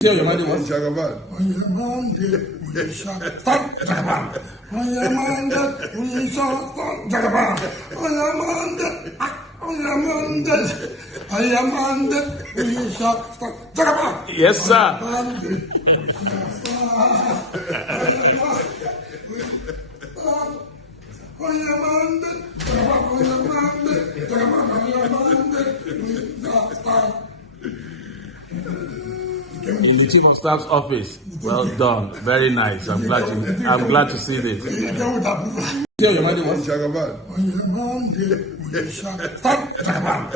Tell your money what? Jagaban. Stop, Jagaban. Jagaban. Jagaban. Yes, sir. In the Chief of Staff's office. Well done. Very nice. I'm glad to see this. Tell your money what? Jagaban. Stop, Jagaban.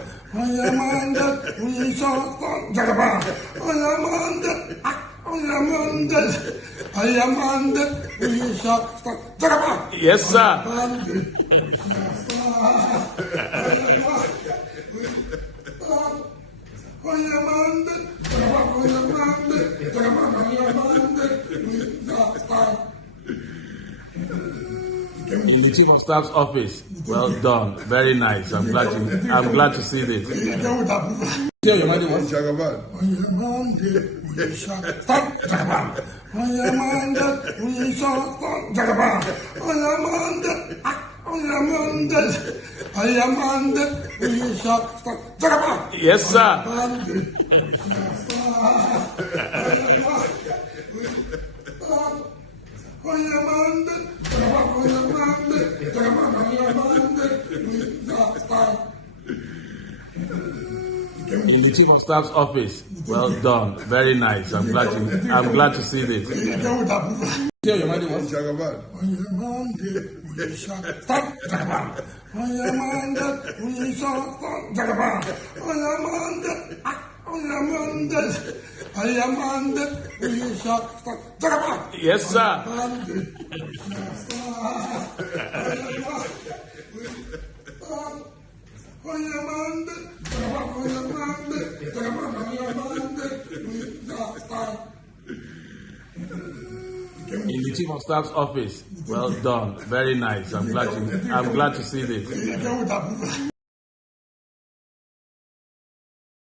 Jagaban. Jagaban. Yes, sir. In the Chief of Staff's office. Well done. Very nice. I'm glad to see this. Tell your money what? Jagaban. Stop, Jagaban. Jagaban. Jagaban. Yes, sir. In the Chief of Staff's office. Well done. Very nice. I'm glad to see this. Tell your money what? Jagaban. Stop, Jagaban. Jagaban. Jagaban. Yes, sir. In the Chief of Staff's office. Well done. Very nice. I'm glad to see this.